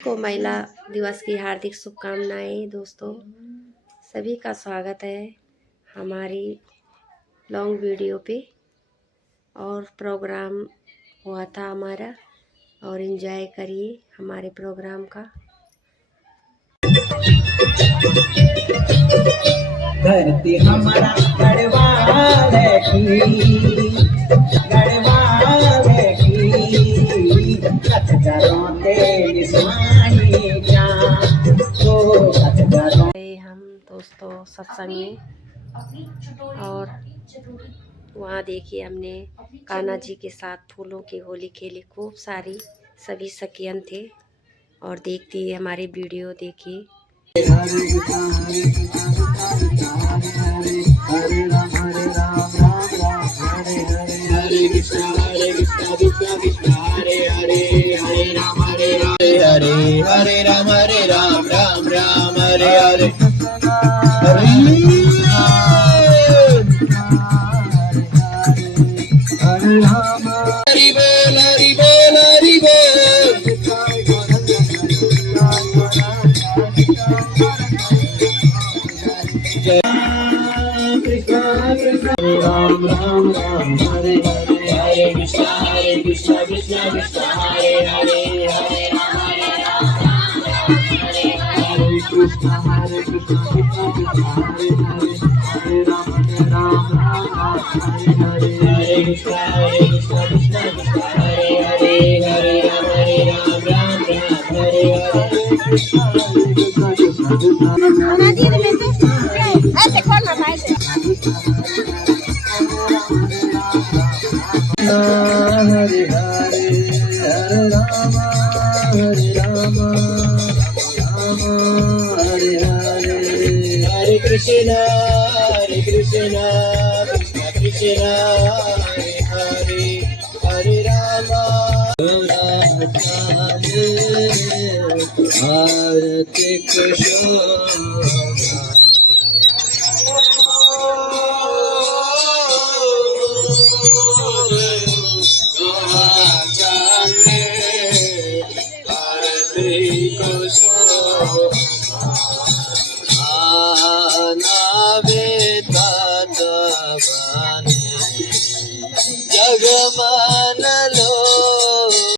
को महिला दिवस की हार्दिक शुभकामनाएं। दोस्तों सभी का स्वागत है हमारी लॉन्ग वीडियो पे। और प्रोग्राम हुआ था हमारा और एंजॉय करिए हमारे प्रोग्राम का। धरती हमारा गढ़वाल की हम दोस्तों सत्संग में और वहाँ देखिए हमने कान्हा जी के साथ फूलों की होली खेली। खूब सारी सभी सखियन थे और देखती है हमारी वीडियो देखिए। हरे राम राम राम हरे हरे हरि बोल हरि बोल हरि बोल। राम राम राम हरे हरे हरे कृष्णा कृष्णा कृष्णा हरे हरे हरे कृष्णा कृष्णा कृष्णा हरे हरे हरे राम हरे हरे कृष्णा कृष्णा कृष्णा हरे हरे हरे राम राम हरे हरे कृष्णा कृष्णा कृष्णा ऐसे खोलना था ऐसे। हरे हरे हरे राम राम हरे हरे हरे कृष्णा कृष्ण कृष्ण हरे हरे हरे राम आरती कृष्ण